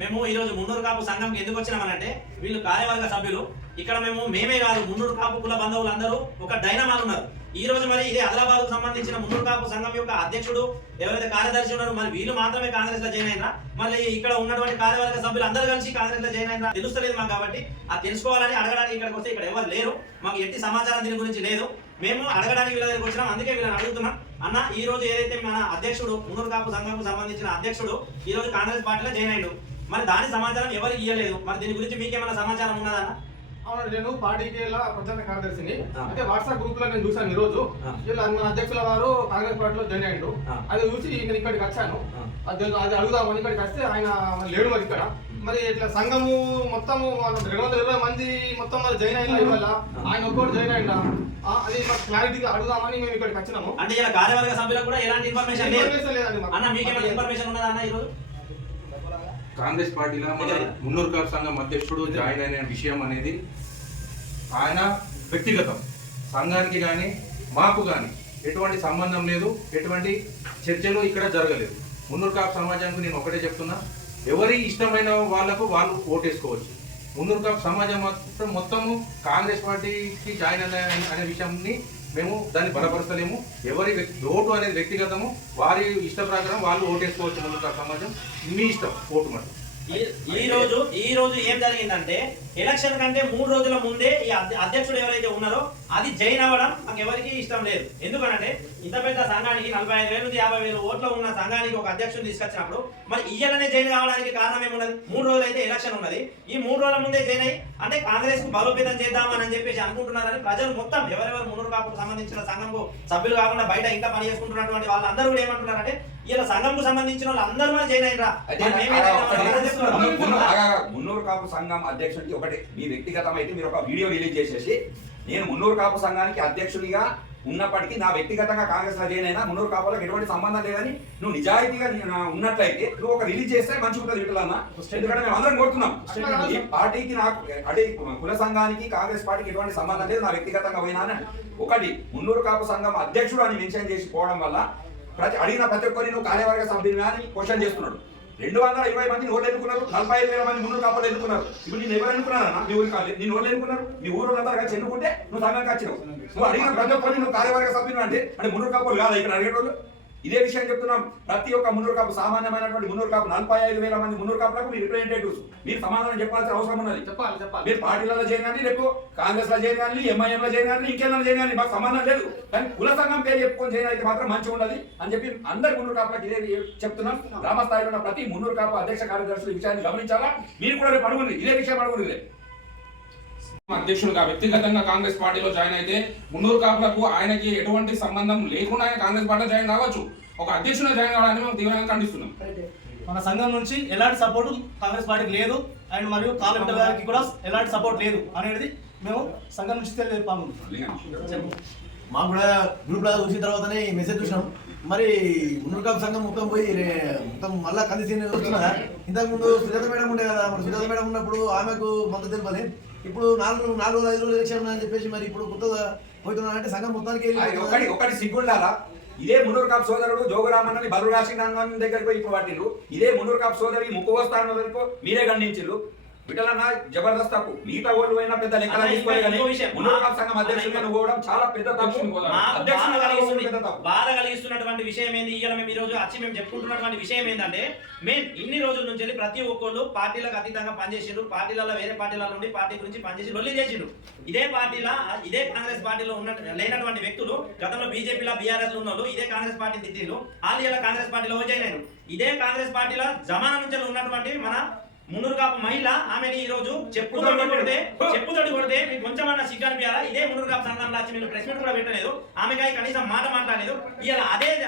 మేము ఈ రోజు మున్నూరు కాపు సంఘంకి ఎందుకు వచ్చినామనంటే వీళ్ళు కార్యవర్గ సభ్యులు ఇక్కడ మేమే కాదు మున్నూరు కాపు కుల బంధువులు అందరూ ఒక డైనమాలు ఉన్నారు. ఈ రోజు మరి ఇదే ఆదిలాబాద్ కు సంబంధించిన మున్నూరు కాపు సంఘం యొక్క అధ్యక్షుడు ఎవరైతే కార్యదర్శి ఉన్నారో మరి వీళ్ళు మాత్రమే కాంగ్రెస్ లో జాయిన్ అయినా మళ్ళీ ఇక్కడ ఉన్నటువంటి కార్యవర్గ సభ్యులు అందరూ కలిసి కాంగ్రెస్ లో జాయిన్ అయినా తెలుస్తలేదు మాకు. కాబట్టి అది తెలుసుకోవాలని అడగడానికి ఇక్కడికి వస్తే ఇక్కడ ఎవరు లేరు, మాకు ఎట్టి సమాచారం దీని గురించి లేదు. మేము అడగడానికి వీళ్ళ దగ్గరికి వచ్చినాం, అందుకే వీళ్ళని అడుగుతున్నాం. అన్న ఈ రోజు ఏదైతే మన అధ్యక్షుడు మున్నూరు కాపు సంఘంకు సంబంధించిన అధ్యక్షుడు ఈ రోజు కాంగ్రెస్ పార్టీలో జాయిన్ అయ్యాడు, మరి దాని సమాచారం ఎవరికి ఇవ్వలేదు, మరి దీని గురించి మీకేమైనా సమాచారం ఉన్నదా? అవునండి, నేను పార్టీకి ప్రధాన కార్యదర్శిని. అయితే వాట్సాప్ గ్రూప్ లో నేను చూసాను ఈ రోజు మన అధ్యక్షుల వారు కాంగ్రెస్ పార్టీలో జాయిన్ అయ్యాడు. అది చూసి నేను ఇక్కడికి వచ్చాను, అది అడుగుదామని ఇక్కడికి వస్తే ఆయన లేడు. మరి ఇక్కడ మరి ఇట్లా సంఘము మొత్తం 220 మంది మొత్తం మరి జాయిన్ అయిన వల్ల ఆయన ఒక్కటి జాయిన్ అయ్యిందా అది మాకు క్లారిటీగా అడుగుదామని మేము ఇక్కడికి వచ్చినాము. అంటే ఇలా కార్యవర్గ సభ్యులకు కూడా ఎలాంటి ఇన్ఫర్మేషన్ లేదండి. అన్న మీకేమైనా ఇన్ఫర్మేషన్ ఉన్నదా అన్న? ఈరోజు కాంగ్రెస్ పార్టీలో మన మున్నూరు కాపు సంఘం అధ్యక్షుడు జాయిన్ అయిన విషయం అనేది ఆయన వ్యక్తిగతం, సంఘానికి కానీ మాకు కానీ ఎటువంటి సంబంధం లేదు, ఎటువంటి చర్చలు ఇక్కడ జరగలేదు. మున్నూరు కాపు సమాజానికి నేను ఒకటే చెప్తున్నా, ఎవరి ఇష్టమైన వాళ్ళకు వాళ్ళు ఓటేసుకోవచ్చు. మున్నూరు కాపు సమాజం మొత్తము కాంగ్రెస్ పార్టీకి జాయిన్ అనే విషయాన్ని మేము దాన్ని బలపరచలేము. ఎవరి ఓటు అనేది వ్యక్తిగతము, వారి ఇష్ట ప్రకారం వాళ్ళు ఓటేసుకోవచ్చు. మున్నూరు కాపు సమాజం మీ ఇష్టం ఓటు మాట. ఈ రోజు ఏం జరిగిందంటే ఎలక్షన్ కంటే 3 రోజుల ముందే ఈ అధ్యక్షుడు ఎవరైతే ఉన్నారో అది జైన్ అవ్వడం మాకు ఎవరికి ఇష్టం లేదు. ఎందుకంటే ఇంత పెద్ద సంఘానికి 45,000 నుంచి 50,000 ఓట్లు ఉన్న సంఘానికి ఒక అధ్యక్షుడు తీసుకొచ్చినప్పుడు మరి ఇయ్యాలనే జైన్ కావడానికి కారణం ఏమున్నది? 3 రోజులు అయితే ఎలక్షన్ ఉన్నది, ఈ 3 రోజుల ముందే జైన్ అయ్యి అంటే కాంగ్రెస్ కు బలోపేతం చేద్దామని చెప్పేసి అనుకుంటున్నారని ప్రజలు మొత్తం ఎవరెవరు మున్నూరు కాపుకు సంబంధించిన సంఘంకు సభ్యులు కాకుండా బయట ఇంకా పని చేసుకుంటున్నటువంటి వాళ్ళందరూ కూడా ఏమంటున్నారంటే ఇలా సంఘంకు సంబంధించిన వాళ్ళు అందరూ కూడా జైన్ అయినరా. మున్నూరు కాపు సంఘం అధ్యక్షుడికి ఒకటి మీ వ్యక్తిగతం అయితే మీరు ఒక వీడియో రిలీజ్ చేసేసి నేను మున్నూరు కాపు సంఘానికి అధ్యక్షుడిగా ఉన్నప్పటికీ నా వ్యక్తిగతంగా కాంగ్రెస్ లో జాయిన్ అయినా మున్నూరు కాపులకు ఎటువంటి సంబంధం లేదని నువ్వు నిజాయితీగా ఉన్నట్లయితే నువ్వు ఒక రిలీజ్ చేస్తే మంచిగా ఉంటుంది వీటిలన్నా. ఎందుకంటే మేము అందరం కోరుతున్నాం ఈ పార్టీకి నాకు అంటే కుల సంఘానికి కాంగ్రెస్ పార్టీకి ఎటువంటి సంబంధం లేదు, నా వ్యక్తిగతంగా పోయినా ఒకటి మున్నూరు కాపు సంఘం అధ్యక్షుడు అని మెన్షన్ చేసి పోవడం వల్ల అడిగిన ప్రతి ఒక్కరిని నువ్వు కార్యవర్గ సభ్యులు అని క్వశ్చన్ చేస్తున్నాడు. 220 మంది ఓట్లు ఎన్నుకున్నారు, 45,000 మంది మున్నూరు కాపులు ఎన్నుకున్నారు. ఇప్పుడు నేను ఎవరు ఎన్నుకున్నారన్నా? మీ ఊరికి కాదు, నేను ఓట్లు ఎన్నుకున్నారు, మీ ఊరు అందరూ కలిసి ఎన్నుకుంటే నువ్వు సంఘానికి వచ్చినావు. నువ్వు అడిగిన ప్రతి ఒక్కరిని నువ్వు కార్యవర్గ సభ్యులు అంటే మున్నూరు కాపులు కాదు ఇక్కడ అడిగేటోళ్ళు. ఇదే విషయం చెప్తున్నాం, ప్రతి ఒక్క మున్నూరు కాపు సామాన్యమైనటువంటి మున్నూరు కాపు 45,000 మంది మున్నూరు కాపులకు మీ రిప్రజెంటేటివ్స్ మీరు సమాధానం చెప్పాల్సిన అవసరం ఉన్నది. మీరు పార్టీలలో చేయగాని, రేపు కాంగ్రెస్ లో చేయగాని, ఎంఐఎం లో చేయగాని, ఇంకేళ్ళలో చేయగాని మాకు సంబంధం లేదు. కానీ కుల సంఘం పేరు చెప్పుకొని చేయడం అయితే మాత్రం మంచిగా ఉండదు అని చెప్పి అందరి మున్నూరు కాపులకు ఇదే చెప్తున్నాం. గ్రామ స్థాయిలో ఉన్న ప్రతి మున్నూరు కాపు అధ్యక్ష కార్యదర్శులు ఈ విషయాన్ని గమనించాలా. మీరు కూడా రేపు అడుగుంది ఇదే విషయం అడుగుంది. అధ్యక్షుడుగా వ్యక్తిగతంగా కాంగ్రెస్ పార్టీలో జాయిన్ అయితే మున్నూరు కాపులకు ఆయనకి ఎటువంటి సంబంధం లేకుండా ఆయన కాంగ్రెస్ పార్టీలో జాయిన్ కావచ్చు. ఒక అధ్యక్షుడు జాయిన్ కావడానికి మేము తీవ్రంగా ఖండిస్తున్నాం. మన సంఘం నుంచి ఎలాంటి సపోర్టు కాంగ్రెస్ పార్టీకి లేదు అండ్ మరియు కాలబిడ్డ గారికి కూడా ఎలాంటి సపోర్ట్ లేదు అనేది మేము సంఘం నుంచి తెలియపాము. మాకు కూడా గ్రూప్ లా చూసిన తర్వాతనే మెసేజ్ చూసినాం. మరి మున్నూరు కాపు సంఘం మొత్తం పోయి మొత్తం మళ్ళా కలిసి వస్తున్నదా? ఇంతకుముందు సుజాత మేడం ఉండే కదా, మరి సుజాత మేడం ఉన్నప్పుడు ఆమెకు మద్దతు తెలిపాలి. ఇప్పుడు 4-5 రోజులు ఎలక్షన్ అని చెప్పేసి మరి ఇప్పుడు కొత్తగా పోతున్నారంటే సంఘం మొత్తానికి ఒకటి సిగ్గుండాలా. ఇదే మున్నూరు కాపు సోదరుడు జోగురామన్నని బలురాశినాథన్ దగ్గరికి పోయి ఇప్పుడు పట్టిండ్రు. ఇదే మున్నూరు కాపు సోదరి ముక్కువస్థానం వరకు మీరే ఖండించారు. విటలన్న జబర్దస్త్ తప్పు. మిగతా ఓళ్ళు అయినా పెద్ద లెక్కలు తీసుకోవాలి కానీ మున్నూరు కాపు సంఘం అధ్యక్షుడిగా పోవడం చాలా పెద్ద తప్పు. బాధ కలిగిస్తున్నటువంటి విషయం ఏంది? ఇవాళ మేము ఈ రోజు వచ్చి మేము చెప్పుకుంటున్నటువంటి విషయం ఏంటంటే మేము ఇన్ని రోజుల నుంచి ప్రతి ఒక్కళ్ళు పార్టీలకు అతీతంగా పనిచేసిండ్రు. పార్టీలలో వేరే పార్టీల నుండి పార్టీ గురించి పనిచేసి లొల్లి చేసిండ్రు. ఇదే పార్టీలో ఇదే కాంగ్రెస్ పార్టీలో లేనటువంటి వ్యక్తులు గతంలో బీజేపీలో బీఆర్ఎస్ లో ఉన్న ఇదే కాంగ్రెస్ పార్టీ తిట్టిండ్రు. వాళ్ళు ఇలా కాంగ్రెస్ పార్టీలో జాయిన్ అయ్యారు. ఇదే కాంగ్రెస్ పార్టీలో జమానా నుంచి ఉన్నటువంటి మన మున్నూరు కాపు మహిళ ఆమెని ఈ రోజు చెప్పుతోటి కొడితే మీకు కొంచెమన్నా సిగ్గు అనిపించాలా? ఇదే మున్నూరు కాపు సంఘంలో వచ్చి మీరు ప్రెస్ మీట్ కూడా పెట్టలేదు, ఆమెకి కనీసం మాట మాట్లాడలేదు. ఇవాళ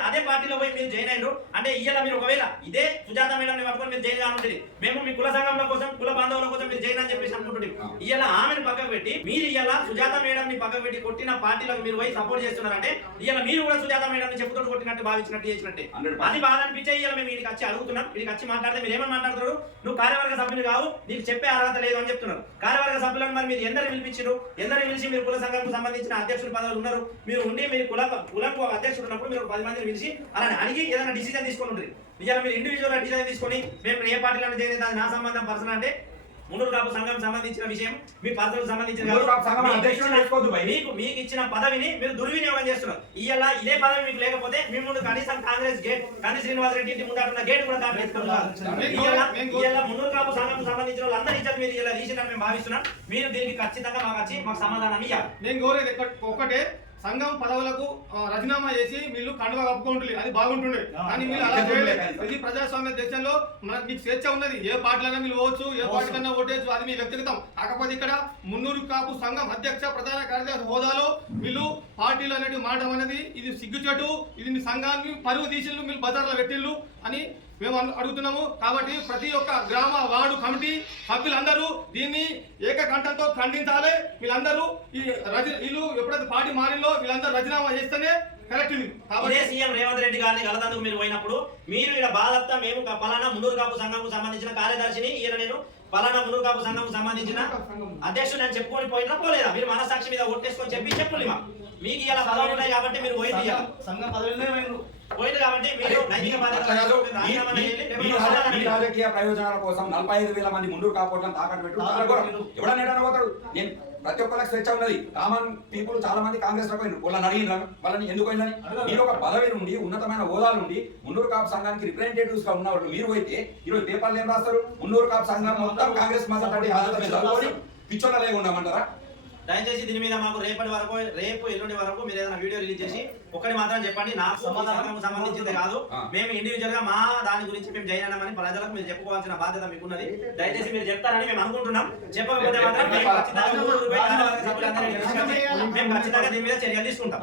అదే పార్టీలో పోయి మీరు జాయిన్ అయ్యారు అంటే ఇవాళ మీరు ఒకవేళ ఇదే సుజాత మేడం పట్టుకొని మీరు జాయిన్ కానుంటుంది. మేము మీ కుల సంఘంల కోసం కుల బాంధవుల కోసం మీరు జాయిన్ అని చెప్పేసి అనుకుంటుంది. ఇవాళ ఆమెను పక్కకు పెట్టి మీరు ఇవాళ సుజాత మేడం ని పక్కకు పెట్టి కొట్టిన పార్టీలకు మీరు పోయి సపోర్ట్ చేస్తున్నారంటే ఇవాళ మీరు కూడా సుజాత మేడం ని చెప్పుతోటి కొట్టినట్టు భావించినట్టు చేసినట్టే. అది బాధ అనిపించే ఇవాళ మేము వీడికి వచ్చి అడుగుతున్నాం. వీడికి వచ్చి మాట్లాడితే మీరు ఏమని మాట్లాడుతారు? నువ్వు కార్యవర్గ సభ్యులు కావు, నీకు చెప్పే అర్హత లేదు అని చెప్తున్నారు. కార్యవర్గ సభ్యులను మరి మీరు ఎందరు పిలిపించారు? ఎందరు పిలిచి మీరు కుల సంఘంకు సంబంధించిన అధ్యక్షుల పదవులు ఉన్నారు, మీరు ఉండి మీరు కులకు అధ్యక్షుడు ఉన్నప్పుడు మీరు 10 మందిని పిలిచి అలా అడిగి ఏదైనా డిసిజన్ తీసుకొని ఉంటుంది. నిజంగా మీరు ఇండివిజువల్ డిసిజన్ తీసుకొని మేము ఏ పార్టీలో చేయలేదు అది నా సంబంధం పర్సన్ అంటే మున్నూరు కాపు సంఘం సంబంధించిన విషయం మీ పదవులకు సంబంధించిన మున్నూరు కాపు సంఘం అధ్యక్షుడు చేసుకోవద్దు భయ్. మీకు ఇచ్చిన పదవిని మీరు దుర్వినియోగం చేస్తున్నారు. ఇదే పదవి మీకు లేకపోతే మీ ముందు కనీసం కాంగ్రెస్ గేట్ కంది శ్రీనివాస్ రెడ్డి ఇంటి ముందు గేట్ కూడా మున్నూరు కాపు సంఘం సంబంధించిన వాళ్ళందరూ ఇచ్చారు మీరు ఇలా తీసినని మేము భావిస్తున్నాం. మీరు దీనికి ఖచ్చితంగా మాకు సమాధానం ఇవ్వాలి. నేను కోరేది ఒకటే, సంఘం పదవులకు రాజీనామా చేసి వీళ్ళు కండువా కప్పుకుంటుంది, అది బాగుంటుండే. కానీ మీరు అలా చేయలేదు. ఇది ప్రజాస్వామ్య దేశంలో మీకు స్వేచ్ఛ ఉన్నది, ఏ పార్టీలైనా మీరు పోవచ్చు, ఏ పార్టీ కన్నా ఓటేయచ్చు, అది మీ వ్యక్తిగతం. కాకపోతే ఇక్కడ మున్నూరు కాపు సంఘం అధ్యక్ష ప్రధాన కార్యదర్శి హోదాలో వీళ్ళు పార్టీలు అనేవి మాటం అనేది ఇది సిగ్గుచేటు. ఇది మీ సంఘాన్ని పరువు తీసిళ్ళు, మీరు బజార్లో పెట్టిళ్ళు అని మేము అడుగుతున్నాము. కాబట్టి ప్రతి ఒక్క గ్రామ వార్డు కమిటీ సభ్యులందరూ దీన్ని ఏకకంఠంతో ఖండించాలి. వీళ్ళందరూ వీళ్ళు ఎప్పుడైతే పార్టీ మారిలో వీళ్ళందరూ రాజీనామా చేస్తేనే కరెక్ట్. ఇది కాబట్టి సీఎం రేవంత్ రెడ్డి గారిని కలదందుకు మీరు పోయినప్పుడు మీరు ఇలా బాధప్తా మేము పలానా మున్నూరు కాపు సంఘంకు సంబంధించిన కార్యదర్శిని నేను పలానా మున్నూరు కాపు సంఘంకు సంబంధించిన అధ్యక్షుడు అని చెప్పుకొని పోయినా పోలేదా? మీరు మనసాక్షి మీద ఓటేసుకొని చెప్పండి. మీకు ఇలా పదవులు ఉన్నాయి కాబట్టి మీరు పోయింది సంఘం పదవిలోనే పోయింది కాబట్టి మీరు నైతిక మీ రాజకీయ ప్రయోజనాల కోసం 45,000 మంది మున్నూరు కాపోట్లను తాకట్టు పెట్టు ఎవడన్నా పోతాడు. నేను ప్రతి ఒక్కరికి స్వేచ్ఛ ఉన్నది. కామన్ పీపుల్ చాలా మంది కాంగ్రెస్ లో పోయినారు, వాళ్ళని అడిగిన వాళ్ళని ఎందుకు పోయిందని. మీరు ఒక పదవి నుండి ఉన్నతమైన హోదా నుండి మున్నూరు కాపు సంఘానికి రిప్రజెంటేటివ్స్ గా ఉన్నవాళ్ళు మీరు అయితే ఈరోజు పేపర్లు ఏం రాస్తారు? మున్నూరు కాపు సంఘం మొత్తం కాంగ్రెస్ మద్దతు పిచ్చోళ్ళ లేకుండా ఉండమంటారా? దయచేసి దీని మీద మాకు రేపు ఎల్లుండి వరకు మీరు ఏదైనా వీడియో రిలీజ్ చేసి ఒకటి మాత్రం చెప్పండి. నాకు సమాధానం సంబంధించింది కాదు, మేము ఇండివిజువల్ గా మా దాని గురించి మేము జైనమని ప్రజలకు మీరు చెప్పుకోవాల్సిన బాధ్యత మీకున్నది. దయచేసి మీరు చెప్తారని మేము అనుకుంటున్నాం. చెప్పకపోతే మాత్రం మేము ఖచ్చితంగా దీని మీద చర్యలు తీసుకుంటాం.